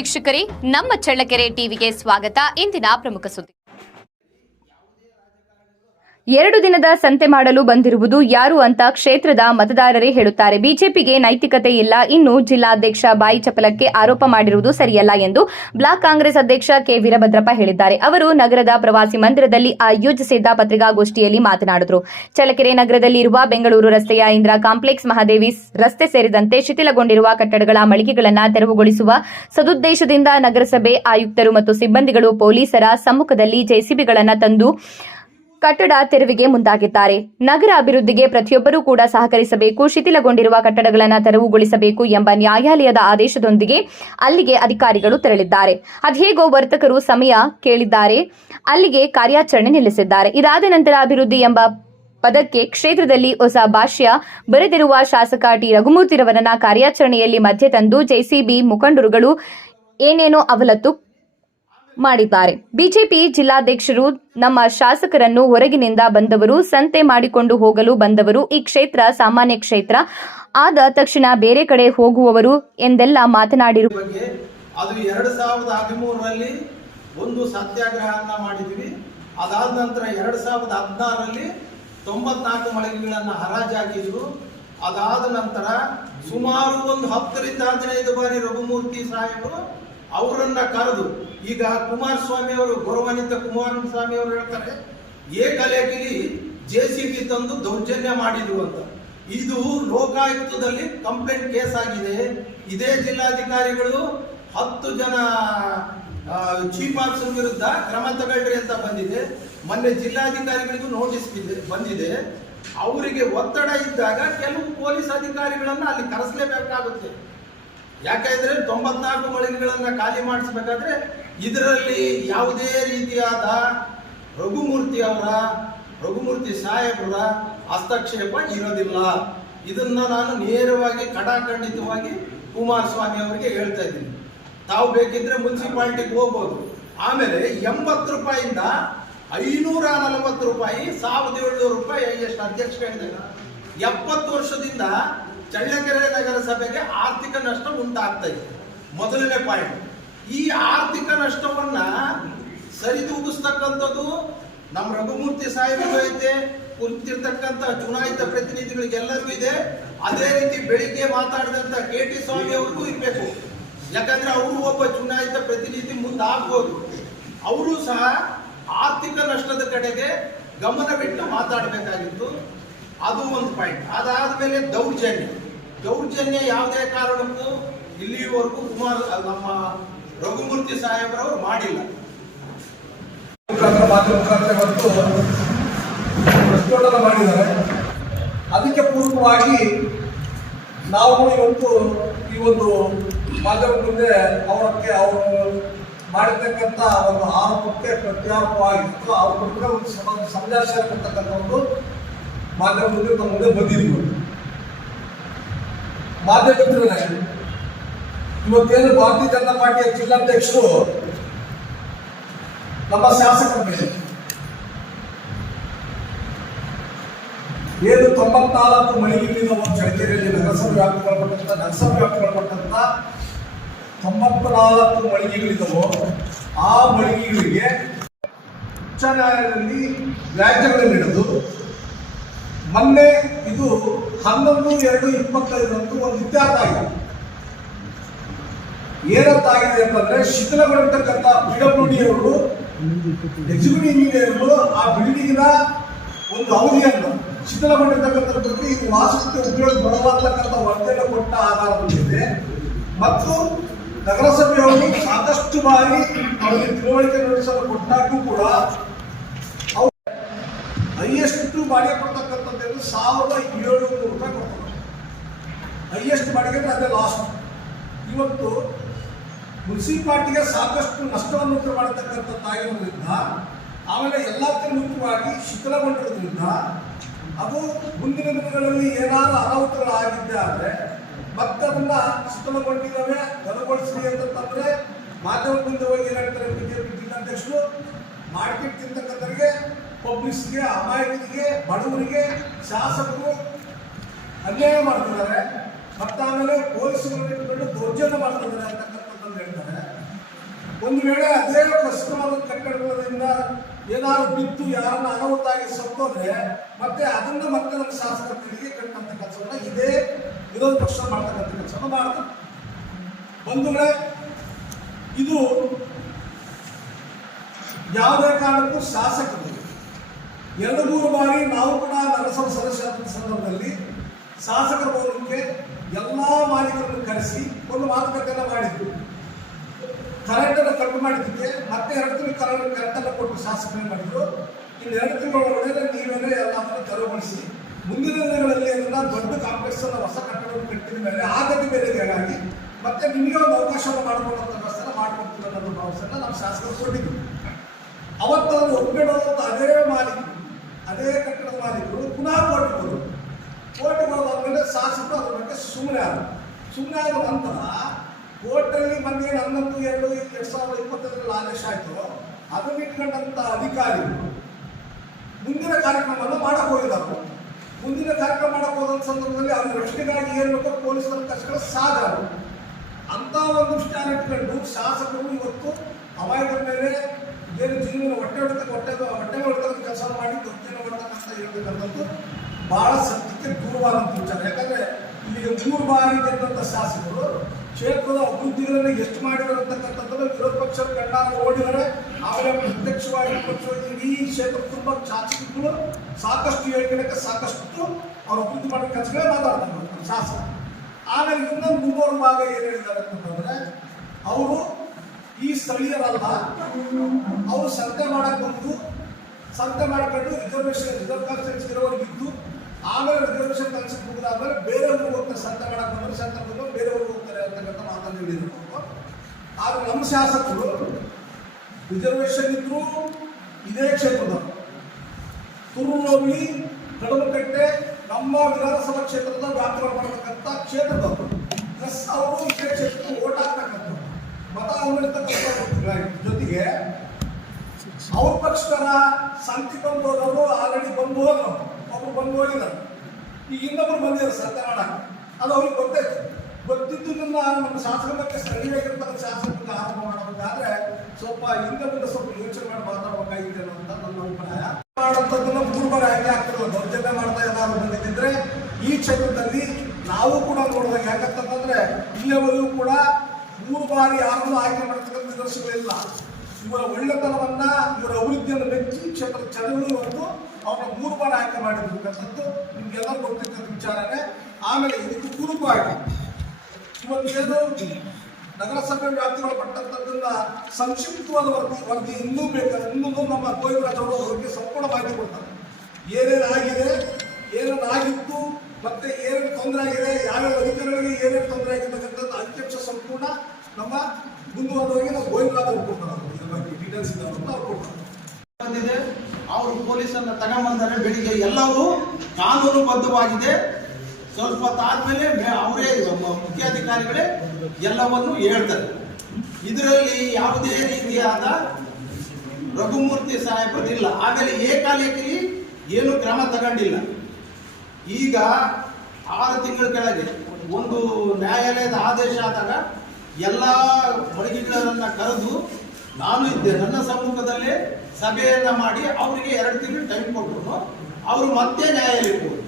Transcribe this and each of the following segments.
ವೀಕ್ಷಕರೇ, ನಮ್ಮ ಚಳ್ಳಕೆರೆ ಟಿವಿಗೆ ಸ್ವಾಗತ. ಇಂದಿನ ಪ್ರಮುಖ ಸುದ್ದಿ. 2 ದಿನದ ಸಂತೆ ಮಾಡಲು ಬಂದಿರುವುದು ಯಾರು ಅಂತ ಕ್ಷೇತ್ರದ ಮತದಾರರೇ ಹೇಳುತ್ತಾರೆ. ಬಿಜೆಪಿಗೆ ನೈತಿಕತೆ ಇಲ್ಲ, ಇನ್ನು ಜಿಲ್ಲಾಧ್ಯಕ್ಷ ಬಾಯಿ ಚಪಲಕ್ಕೆ ಆರೋಪ ಮಾಡಿರುವುದು ಸರಿಯಲ್ಲ ಎಂದು ಬ್ಲಾಕ್ ಕಾಂಗ್ರೆಸ್ ಅಧ್ಯಕ್ಷ ಕೆ ವೀರಭದ್ರಪ್ಪ ಹೇಳಿದ್ದಾರೆ. ಅವರು ನಗರದ ಪ್ರವಾಸಿ ಮಂದಿರದಲ್ಲಿ ಆಯೋಜಿಸಿದ್ದ ಪತ್ರಿಕಾಗೋಷ್ಠಿಯಲ್ಲಿ ಮಾತನಾಡಿದರು. ಚಳ್ಳಕೆರೆ ನಗರದಲ್ಲಿ ಇರುವ ಬೆಂಗಳೂರು ರಸ್ತೆಯ ಇಂದಿರಾ ಕಾಂಪ್ಲೆಕ್ಸ್, ಮಹಾದೇವಿ ರಸ್ತೆ ಸೇರಿದಂತೆ ಶಿಥಿಲಗೊಂಡಿರುವ ಕಟ್ಟಡಗಳ ಮಳಿಗೆಗಳನ್ನು ತೆರವುಗೊಳಿಸುವ ಸದುದ್ದೇಶದಿಂದ ನಗರಸಭೆ ಆಯುಕ್ತರು ಮತ್ತು ಸಿಬ್ಬಂದಿಗಳು ಪೊಲೀಸರ ಸಮ್ಮುಖದಲ್ಲಿ ಜೆಸಿಬಿಗಳನ್ನು ತಂದು ಕಟ್ಟಡ ತೆರವಿಗೆ ಮುಂದಾಗಿದ್ದಾರೆ. ನಗರ ಅಭಿವೃದ್ಧಿಗೆ ಪ್ರತಿಯೊಬ್ಬರೂ ಕೂಡ ಸಹಕರಿಸಬೇಕು, ಶಿಥಿಲಗೊಂಡಿರುವ ಕಟ್ಟಡಗಳನ್ನು ತೆರವುಗೊಳಿಸಬೇಕು ಎಂಬ ನ್ಯಾಯಾಲಯದ ಆದೇಶದೊಂದಿಗೆ ಅಲ್ಲಿಗೆ ಅಧಿಕಾರಿಗಳು ತೆರಳಿದ್ದಾರೆ. ಅದೇಗೋ ವರ್ತಕರು ಸಮಯ ಕೇಳಿದ್ದಾರೆ, ಅಲ್ಲಿಗೆ ಕಾರ್ಯಾಚರಣೆ ನಿಲ್ಲಿಸಿದ್ದಾರೆ. ಇದಾದ ನಂತರ ಅಭಿವೃದ್ಧಿ ಎಂಬ ಪದಕ್ಕೆ ಕ್ಷೇತ್ರದಲ್ಲಿ ಹೊಸ ಭಾಷ್ಯ ಬರೆದಿರುವ ಶಾಸಕ ಟಿ ರಘುಮೂರ್ತಿರವರನ್ನ ಕಾರ್ಯಾಚರಣೆಯಲ್ಲಿ ಮಧ್ಯೆ ತಂದು ಜೆಸಿಬಿ ಮುಖಂಡರುಗಳು ಏನೇನೋ ಅವಲತ್ತು ಮಾಡಿದ್ದಾರೆ. ಬಿಜೆಪಿ ಜಿಲ್ಲಾಧ್ಯಕ್ಷರು ನಮ್ಮ ಶಾಸಕರನ್ನು ಹೊರಗಿನಿಂದ ಬಂದವರು, ಸಂತೆ ಮಾಡಿಕೊಂಡು ಹೋಗಲು ಬಂದವರು, ಈ ಕ್ಷೇತ್ರ ಸಾಮಾನ್ಯ ಕ್ಷೇತ್ರ ಆದ ತಕ್ಷಣ ಬೇರೆ ಕಡೆ ಹೋಗುವವರು ಎಂದೆಲ್ಲ ಮಾತನಾಡಿರುವ ಅದು 2013ರಲ್ಲಿ ಒಂದು ಸತ್ಯಾಗ್ರಹವನ್ನ ಮಾಡಿದ್ವಿ. ಅದಾದ ನಂತರ 2016ರಲ್ಲಿ 94 ಮಳಿಗೆಗಳನ್ನು ಹರಾಜಾಗಿದ್ರು. ಅದಾದ ನಂತರ ಸುಮಾರು ಒಂದು 10 ರಿಂದ 15 ಬಾರಿ ರಘುಮೂರ್ತಿ ಸಾಹೇಬರು ಅವರನ್ನ ಕರೆದು, ಈಗ ಕುಮಾರಸ್ವಾಮಿ ಅವರು ಗೌರವಾನ್ವಿತ ಕುಮಾರಸ್ವಾಮಿ ಅವರು ಹೇಳ್ತಾರೆ ಏಕಲೇಖಿಲಿ ಜೆಸಿಬಿ ತಂದು ದೌರ್ಜನ್ಯ ಮಾಡಿದ್ರು ಅಂತ. ಇದು ಲೋಕಾಯುಕ್ತದಲ್ಲಿ ಕಂಪ್ಲೇಂಟ್ ಕೇಸ್ ಆಗಿದೆ. ಇದೇ ಜಿಲ್ಲಾಧಿಕಾರಿಗಳು 10 ಜನ ಚೀಫ್ ಆಫೀಸರ್ ವಿರುದ್ಧ ಕ್ರಮ ತಗೊಳ್ಳಿ ಅಂತ ಬಂದಿದೆ. ಮೊನ್ನೆ ಜಿಲ್ಲಾಧಿಕಾರಿಗಳಿಗೂ ನೋಟಿಸ್ ಬಂದಿದೆ. ಅವರಿಗೆ ಒತ್ತಡ ಇದ್ದಾಗ ಕೆಲವು ಪೊಲೀಸ್ ಅಧಿಕಾರಿಗಳನ್ನ ಅಲ್ಲಿ ಕರೆಸಲೇಬೇಕಾಗುತ್ತೆ. ಯಾಕೆಂದ್ರೆ 94 ಮಳಿಗೆಗಳನ್ನ ಖಾಲಿ ಮಾಡಿಸಬೇಕಾದ್ರೆ ಇದರಲ್ಲಿ ಯಾವುದೇ ರೀತಿಯಾದ ರಘುಮೂರ್ತಿ ಸಾಹೇಬರ ಹಸ್ತಕ್ಷೇಪ ಇರೋದಿಲ್ಲ. ಇದನ್ನ ನಾನು ನೇರವಾಗಿ ಖಡಾಖಂಡಿತವಾಗಿ ಕುಮಾರಸ್ವಾಮಿ ಅವರಿಗೆ ಹೇಳ್ತಾ ಇದ್ದೀನಿ. ತಾವು ಬೇಕಿದ್ರೆ ಮುನ್ಸಿಪಾಲಿಟಿಗೆ ಹೋಗ್ಬೋದು. ಆಮೇಲೆ 80 ರೂಪಾಯಿಂದ 540 ರೂಪಾಯಿ, 1700 ರೂಪಾಯಿ ಎಷ್ಟು ಅಧ್ಯಕ್ಷ ಹೇಳಿದಾಗ 70 ವರ್ಷದಿಂದ ಚಳ್ಳಕೆರೆ ನಗರಸಭೆಗೆ ಆರ್ಥಿಕ ನಷ್ಟ ಉಂಟಾಗ್ತಾ ಇದೆ. ಮೊದಲನೇ ಪಾಯಿಂಟ್. ಈ ಆರ್ಥಿಕ ನಷ್ಟವನ್ನ ಸರಿದೂಗಿಸ್ತಕ್ಕಂಥದ್ದು ನಮ್ಮ ರಘುಮೂರ್ತಿ ಸಾಹೇಬರು ಐತೆ, ಕುರಿತಿರ್ತಕ್ಕಂಥ ಚುನಾಯಿತ ಪ್ರತಿನಿಧಿಗಳಿಗೆಲ್ಲರಿಗೂ ಇದೆ. ಅದೇ ರೀತಿ ಬೆಳಿಗ್ಗೆ ಮಾತಾಡಿದಂತ KT ಸ್ವಾಮಿ ಅವ್ರಿಗೂ ಇರಬೇಕು. ಯಾಕಂದ್ರೆ ಅವರು ಒಬ್ಬ ಚುನಾಯಿತ ಪ್ರತಿನಿಧಿ ಮುಂದಾಗ್ಬೋದು. ಅವರು ಸಹ ಆರ್ಥಿಕ ನಷ್ಟದ ಕಡೆಗೆ ಗಮನವಿಟ್ಟು ಮಾತಾಡಬೇಕಾಗಿತ್ತು. ಅದು ಒಂದು ಪಾಯಿಂಟ್. ಅದಾದ್ಮೇಲೆ ದೌರ್ಜನ್ಯ ಯಾವುದೇ ಕಾರಣಕ್ಕೂ ಇಲ್ಲಿವರೆಗೂ ನಮ್ಮ ರಘುಮೂರ್ತಿ ಸಾಹೇಬರವರು ಮಾಡಿಲ್ಲ. ಮಾಡಿದ್ದಾರೆ. ಅದಕ್ಕೆ ಪೂರ್ವಕವಾಗಿ ನಾವು ಇವತ್ತು ಈ ಒಂದು ಮಾಧ್ಯಮದ ಮುಂದೆ ಅವರು ಮಾಡಿರ್ತಕ್ಕಂಥ ಒಂದು ಆರೋಪಕ್ಕೆ ಪ್ರತ್ಯಾರೋಪವಾಗಿತ್ತು. ಅವ್ರ ಒಂದು ಸಂದೇಶ ಕೊಡ್ತಕ್ಕಂಥ ಒಂದು ಮಾಧ್ಯಮದಲ್ಲಿ ನಮ್ಮ ಮುಂದೆ ಬಂದಿದ್ದೀವಿ. ಮಾಧ್ಯಮದಲ್ಲಿ ಇವತ್ತೇನು ಭಾರತೀಯ ಜನತಾ ಪಾರ್ಟಿಯ ಜಿಲ್ಲಾಧ್ಯಕ್ಷರು ನಮ್ಮ ಶಾಸಕರ ಮೇಲೆ ಏನು 94 ಮಳಿಗೆಗಳಿಂದ ಒಂದು ಚಳ್ಳಕೆರೆಯಲ್ಲಿ ನಗರಸಭೆ ವ್ಯಾಪ್ತಿಗೊಳಪಟ್ಟಂತ 94 ಮಳಿಗೆಗಳಿದ್ದವೋ ಆ ಮಳಿಗೆಗಳಿಗೆ ಉಚ್ಚ ನ್ಯಾಯಾಲಯದಲ್ಲಿ ವ್ಯಾಜ್ಯಗಳನ್ನು ಹಿಡಿದು ಮೊನ್ನೆ ಇದು 11/2/25 ಒಂದು ಇತ್ಯರ್ಥ ಆಗಿದೆ. ಏನಂತಾಗಿದೆ ಅಂತಂದ್ರೆ, ಶಿಥಿಲಗೊಂಡಿರ್ತಕ್ಕಂಥ PWD ಅವರು ಎಕ್ಸಿಕ್ಯೂಟಿವ್ ಇಂಜಿನಿಯರ್ಗಳು ಆ ಬಿಲ್ಡಿಂಗ್ನ ಒಂದು ಅವಧಿಯನ್ನು ಶಿಥಿಲಗೊಂಡಿರ್ತಕ್ಕಂಥ ಬಗ್ಗೆ ಇದು ವಾಸಕ್ಕೆ ಉಪಯೋಗ ಬರಲಾರ್ತಕ್ಕಂಥ ವರದಿಯನ್ನು ಕೊಟ್ಟ ಆಧಾರದ ಮೇಲೆ ಮತ್ತು ನಗರಸಭೆಯವರು ಸಾಕಷ್ಟು ಬಾರಿ ಅವರಿಗೆ ತಿಳುವಳಿಕೆ ನೋಟಿಸಲು ಕೊಟ್ಟಾಗೂ ಕೂಡ ಹೈಯೆಸ್ಟ್ ಬಾಡಿಗೆ ಕೊಡ್ತಕ್ಕಂಥದ್ದು 1700 ರೂಪಾಯಿ ಕೊಡ್ತಾರೆ. ಹೈಯೆಸ್ಟ್ ಬಾಡಿಗೆ ಅದೇ ಲಾಸ್ಟ್. ಇವತ್ತು ಮುನ್ಸಿಪಾಲಿಟಿಗೆ ಸಾಕಷ್ಟು ನಷ್ಟವನ್ನು ಉಂಟು ಮಾಡತಕ್ಕಂಥದ್ದಾಗಿರೋದ್ರಿಂದ, ಆಮೇಲೆ ಎಲ್ಲಕ್ಕಿಂತ ಮುಖ್ಯವಾಗಿ ಶಿಥಿಲಗೊಂಡಿರೋದ್ರಿಂದ ಅದು ಮುಂದಿನ ದಿನಗಳಲ್ಲಿ ಏನಾದರೂ ಅನಾಹುತಗಳು ಆಗಿದ್ದೆ ಆದರೆ ಮತ್ತೆ ಅದನ್ನ ಶಿಥಿಲಗೊಂಡಿದ್ದಾವೆ ಗಲಗೊಳಿಸಲಿ ಅಂತಂದ್ರೆ ಮಾಧ್ಯಮ ಮುಂದೆ ಹೋಗಿ ಏನಾಗ್ತಾರೆ, ಬಿಜೆಪಿ ಜಿಲ್ಲಾಧ್ಯಕ್ಷರು ಮಾರ್ಕೆಟ್ ತಿಂತಕ್ಕಂಥವರಿಗೆ, ಪಬ್ಲಿಕ್ಸ್ಗೆ, ಅಮಾಯಕರಿಗೆ, ಬಡವರಿಗೆ, ಶಾಸಕರು ಅನ್ಯಾಯ ಮಾಡ್ತಿದ್ದಾರೆ. ಮತ್ತೆ ಆಮೇಲೆ ಪೊಲೀಸರು ದೌರ್ಜನ್ಯ ಮಾಡ್ತಿದ್ದಾರೆ ಅಂತಕ್ಕಂಥದ್ದನ್ನು ಹೇಳ್ತಾರೆ. ಒಂದು ವೇಳೆ ಅದೇ ಪ್ರಸ್ತುತವಾದ ಕಟ್ಟಡಗಳಿಂದ ಏನಾದ್ರು ಬಿದ್ದು ಯಾರನ್ನ ಅನಾಹುತಾಗಿ ಸತ್ತೋದ್ರೆ ಮತ್ತೆ ಅದನ್ನ ಮತ್ತೆ ನಮ್ಮ ಶಾಸಕರ ತೆರಿಗೆ ಕಟ್ಟಂತ ಕೆಲಸವನ್ನ ಇದೇ ವಿರೋಧ ಪಕ್ಷ ಮಾಡ್ತಕ್ಕಂಥ ಕೆಲಸವನ್ನು ಮಾಡ್ತಾರೆ. ಬಂಧುಗಳೇ, ಇದು ಯಾವುದೇ ಕಾರಣಕ್ಕೂ ಶಾಸಕರು 2-3 ಬಾರಿ ನಾವು ಕೂಡ ನಗರಸಭಾ ಸದಸ್ಯರಾದ ಸಂದರ್ಭದಲ್ಲಿ ಶಾಸಕರ ಭವನಕ್ಕೆ ಎಲ್ಲಾ ಮಾಲೀಕರನ್ನು ಕರೆಸಿ ಒಂದು ಮಾತುಕತೆಯನ್ನು ಮಾಡಿದ್ದು. ಕರೆಂಟನ್ನು ಕಟ್ ಮಾಡಿದ್ದಕ್ಕೆ ಮತ್ತೆ 2 ತಿಂಗಳು ಕರೆಂಟನ್ನು ಕೊಟ್ಟು ಶಾಸಕರೇ ಮಾಡಿದ್ರು. ಇನ್ನು 2 ತಿಂಗಳ ಒಳಗಡೆ ನೀವೇನೇ ಎಲ್ಲವನ್ನು ತೆರವುಗೊಳಿಸಿ ಮುಂದಿನ ದಿನಗಳಲ್ಲಿ ಅದನ್ನ ದೊಡ್ಡ ಕಾಂಪ್ಲೆಕ್ಸ್ ಅನ್ನು ಹೊಸ ಕಟ್ಟಡವನ್ನು ಕಟ್ಟಿದ ಮೇಲೆ ಆಗತಿ ಬೇರೆಗಾಗಿ ಮತ್ತೆ ನಿಮಗೆ ಒಂದು ಅವಕಾಶವನ್ನು ಮಾಡಿಕೊಳ್ಳುವಂಥ ವ್ಯವಸ್ಥೆ ಮಾಡ್ಕೊಡ್ತೀವಿ ಅನ್ನೋದು ಭರವಸೆಯನ್ನು ನಮ್ಮ ಶಾಸಕರು ಕೊಟ್ಟಿದ್ರು. ಅವತ್ತು ಅದನ್ನು ಒಪ್ಪಿಡುವಂಥ ಅದೇ ಕಟ್ಟಡದ ಮಾಲೀಕರು ಪುನಃ ಕೋರ್ಟಿಗೆ ಹೋದಾದ್ಮೇಲೆ ಶಾಸಕರು ಅದ್ರ ಬಗ್ಗೆ ಸುಮ್ಮನೆ ಆದ ನಂತರ ಕೋರ್ಟಲ್ಲಿ ಮೊನ್ನೆ 11/2/2025 ಆದೇಶ ಆಯಿತು. ಅದನ್ನು ಇಟ್ಕೊಂಡಂಥ ಅಧಿಕಾರಿಗಳು ಮುಂದಿನ ಕಾರ್ಯಕ್ರಮವನ್ನು ಮಾಡಕ್ಕೆ ಹೋಗಿದ್ದಾರೆ. ಮುಂದಿನ ಕಾರ್ಯಕ್ರಮ ಮಾಡಕ್ಕೆ ಹೋದ ಸಂದರ್ಭದಲ್ಲಿ ಅವ್ರ ರಕ್ಷಣೆಗಾಗಿ ಏನು ಬೇಕೋ ಪೊಲೀಸರ ಕಷ್ಟಗಳು ಸಾಧಾರಣ ಅಂತ ಒಂದು ವಿಷಯ ಇಟ್ಕೊಂಡು ಶಾಸಕರು ಇವತ್ತು ಅಮಾಯಕರ ಮೇಲೆ ಬೇರೆ ಜೀವನ ಹೊಟ್ಟೆ ಹೊಡೆದ ಕೆಲಸ ಮಾಡಿ ದೊಡ್ಡ ಮಾಡ್ತಕ್ಕಂಥ ಹೇಳ್ಬೇಕಂತದ್ದು ಬಹಳ ಸತ್ಯಕ್ಕೆ ದೂರವಾದಂಥ ವಿಚಾರ. ಯಾಕಂದ್ರೆ ಇಲ್ಲಿಗೆ 3 ಬಾರಿ ಗೆದ್ದಂಥ ಶಾಸಕರು ಕ್ಷೇತ್ರದ ಅಭಿವೃದ್ಧಿಗಳನ್ನು ಎಷ್ಟು ಮಾಡಿದ್ದಾರೆ ಅಂತಕ್ಕಂಥದ್ದನ್ನು ವಿರೋಧ ಪಕ್ಷದ ಕಣ್ಣಾರ ಓಡಿದರೆ ಆಮೇಲೆ ಪ್ರತ್ಯಕ್ಷವಾಗಿ ಇಡೀ ಕ್ಷೇತ್ರ ತುಂಬ ಶಾಸಕರು ಸಾಕಷ್ಟು ಹೇಳಿಕೆ ಸಾಕಷ್ಟು ಅವ್ರು ಅಭಿವೃದ್ಧಿ ಮಾಡೋ ಕೆಲಸಗಳೇ ಮಾತಾಡ್ತಾರೆ ಶಾಸಕ. ಆಮೇಲೆ ಇನ್ನೊಂದು 3 ಭಾಗ ಏನು ಹೇಳಿದ್ದಾರೆ ಅಂತಂದ್ರೆ ಅವರು ಈ ಸ್ಥಳೀಯರಲ್ಲ, ಅವರು ಸಂತೆ ಮಾಡಕ್ಕೆ ಬಂದು ಸಂತೆ ಮಾಡ್ಕೊಂಡು ರಿಸರ್ವ್ ಕಾನ್ಸ್ಟಿಟ್ಯೂನ್ಸಿ ಇರೋವರೆಗಿದ್ದು ಆಮೇಲೆ ರಿಸರ್ವೇಷನ್ ಕಾನ್ಸೆಪ್ಟ್ ಮುಗಿದಾದ್ಮೇಲೆ ಬೇರೆ ಊರಿಗೆ ಹೋಗ್ತಾರೆ. ಸಂತೆ ಮಾಡಕ್ಕೆ ಬಂದ್ರೆ ಸಂತೆ ಬಂದು ಬೇರೆ ಊರಿಗೆ ಹೋಗ್ತಾರೆ ಅಂತಕ್ಕಂಥ ಮಾತನ್ನು ಹೇಳಿದ್ರು. ಆದ್ರೆ ನಮ್ಮ ಶಾಸಕರು ರಿಸರ್ವೇಷನ್ ಇದ್ರು ಇದೇ ಕ್ಷೇತ್ರದವರು ತುರು ಹೋಬಳಿ ಕಡಮಕಟ್ಟೆ ನಮ್ಮ ವಿಧಾನಸಭಾ ಕ್ಷೇತ್ರದ ವ್ಯಾಪಾರ ಮಾಡತಕ್ಕಂಥ ಕ್ಷೇತ್ರದವರು ಪ್ಲಸ್ ಅವರು ಇದೇ ಕ್ಷೇತ್ರಕ್ಕೆ ಓಟ್ ಹಾಕ್ತಕ್ಕಂಥ ಮತ ಅವರಿರ್ತಕ್ಕಂಥ ಜೊತೆಗೆ ಅವ್ರ ಪಕ್ಷದ ಶಾಂತಿ ಬಂದು ಹೋದವರು ಆಲ್ರೆಡಿ ಬಂದು ಹೋದ್ರು, ಒಬ್ರು ಬಂದು ಹೋಗಿದ್ದಾರೆ. ಈಗ ಇನ್ನೊಬ್ರು ಬಂದಿದ್ದಾರೆ ಸಂತೆ ಮಾಡಕ್ಕೆ. ಅದು ಅವ್ರಿಗೆ ಗೊತ್ತಿದ್ದನ್ನ ನಮ್ಮ ಶಾಸಕರ ಬಗ್ಗೆ ಸ್ಥಳೀಯವಾಗಿರ್ತಕ್ಕಂಥ ಶಾಸಕರಿಗೆ ಆರಂಭ ಮಾಡಬೇಕಾದ್ರೆ ಸ್ವಲ್ಪ ಹಿಂದೆ ಮುಂದೆ ಸ್ವಲ್ಪ ಯೋಚನೆ ಮಾಡಿ ಮಾತಾಡಬೇಕಾಗಿದೆ ಅಂತ ನನ್ನ ಅಭಿಪ್ರಾಯ. ಮಾಡೋದನ್ನ 3 ಬಾರಿ ಆಯ್ಕೆ ಆಗ್ತಿರೋ ದೌರ್ಜನ್ಯ ಮಾಡ್ತಾ ಏನಾದ್ರು ಬಂದಿದ್ದರೆ ಈ ಕ್ಷೇತ್ರದಲ್ಲಿ ನಾವು ಕೂಡ ನೋಡಿದಾಗ ಯಾಕಂತಂದ್ರೆ ಇಲ್ಲಿವರೆಗೂ ಕೂಡ 3 ಬಾರಿ ಯಾರನ್ನು ಆಯ್ಕೆ ಮಾಡ್ತಕ್ಕಂಥ ನಿದರ್ಶನಗಳಿಲ್ಲ. ಇವರ ಒಳ್ಳೆತನವನ್ನ ಇವರ ಅಭಿವೃದ್ಧಿಯನ್ನು ಮೆಚ್ಚಿ ಕ್ಷೇತ್ರದ ಜನಗಳು ಇವತ್ತು ಅವ್ರನ್ನ 3 ಬಾರಿ ಆಯ್ಕೆ ಮಾಡಿರ್ತಕ್ಕಂಥದ್ದು ನಿಮ್ಗೆಲ್ಲರೂ ಗೊತ್ತಿರ್ತಕ್ಕಂಥ ವಿಚಾರನೇ. ಆಮೇಲೆ ಇದಕ್ಕೆ ಪೂರ್ವವಾಗಿ ಇವತ್ತೇನು ನಗರಸಭೆ ವ್ಯಾಪ್ತಿಗೊಳಪಟ್ಟಂಥದ್ದನ್ನ ಸಂಕ್ಷಿಪ್ತವಾದ ವರದಿ ಇನ್ನೂ ಬೇಕಾದ್ರೆ ಇನ್ನೂ ನಮ್ಮ ಗೋವಿಂದರಾಜ್ ಅವರು ಅವರಿಗೆ ಸಂಪೂರ್ಣ ಮಾಹಿತಿ ಕೊಡ್ತಾರೆ. ಏನೇನಾಗಿತ್ತು ಮತ್ತೆ ಏನೇನು ತೊಂದರೆ ಆಗಿದೆ, ಯಾವ್ಯಾವ ಅಧಿಕಾರಿಗಳಿಗೆ ಏನೇನು ತೊಂದರೆ ಆಗಿರ್ತಕ್ಕಂಥದ್ದು ಅಧ್ಯಕ್ಷ ಸಂಪೂರ್ಣ ನಮ್ಮ ಮುಂದುವರೆದವರಿಗೆ ನಾವು ಗೋವಿಂದರಾಜ್ ಅವರು ಕೊಡ್ತಾರೆ. ಇದ್ರ ಬಗ್ಗೆ ಡೀಟೇಲ್ಸ್ ಇದೆ ಅಂತ ಅವ್ರು ಕೊಡ್ತಾರೆ. ಬಂದಿದೆ, ಅವರು ಪೊಲೀಸನ್ನ ತಗೊಂಡ್ಬಂದರೆ ಬೆಳಿಗ್ಗೆ ಎಲ್ಲವೂ ಕಾನೂನುಬದ್ಧವಾಗಿದೆ. ಸ್ವಲ್ಪ ಹೊತ್ತಾದ್ಮೇಲೆ ಅವರೇ ಮುಖ್ಯಾಧಿಕಾರಿಗಳೇ ಎಲ್ಲವನ್ನು ಹೇಳ್ತಾರೆ. ಇದರಲ್ಲಿ ಯಾವುದೇ ರೀತಿಯಾದ ರಘುಮೂರ್ತಿ ಸಾಹೇಬರಿಲ್ಲ. ಆಮೇಲೆ ಏಕಾಏಕಿ ಏನು ಕ್ರಮ ತಗೊಂಡಿಲ್ಲ. ಈಗ 6 ತಿಂಗಳ ಕೆಳಗೆ ಒಂದು ನ್ಯಾಯಾಲಯದ ಆದೇಶ ಆದಾಗ ಎಲ್ಲ ಮಳಿಗೆಗಳನ್ನ ಕರೆದು ನಾನು ಇದ್ದೆ, ನನ್ನ ಸಮ್ಮುಖದಲ್ಲೇ ಸಭೆಯನ್ನ ಮಾಡಿ ಅವರಿಗೆ 2 ತಿಂಗಳು ಟೈಮ್ ಕೊಟ್ಟರು. ಅವರು ಮತ್ತೆ ನ್ಯಾಯಾಲಯಕ್ಕೆ ಹೋದ್ರು.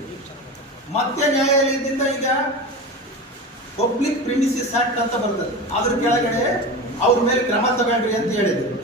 ಮತ್ತೆ ನ್ಯಾಯಾಲಯದಿಂದ ಈಗ ಪಬ್ಲಿಕ್ ಪ್ರಿಮಿಸಿಸ್ ಆಕ್ಟ್ ಅಂತ ಬರ್ತದೆ, ಅದ್ರ ಕೆಳಗಡೆ ಅವ್ರ ಮೇಲೆ ಕ್ರಮ ತಗೊಂಡ್ರಿ ಅಂತ ಹೇಳಿದ್ರು.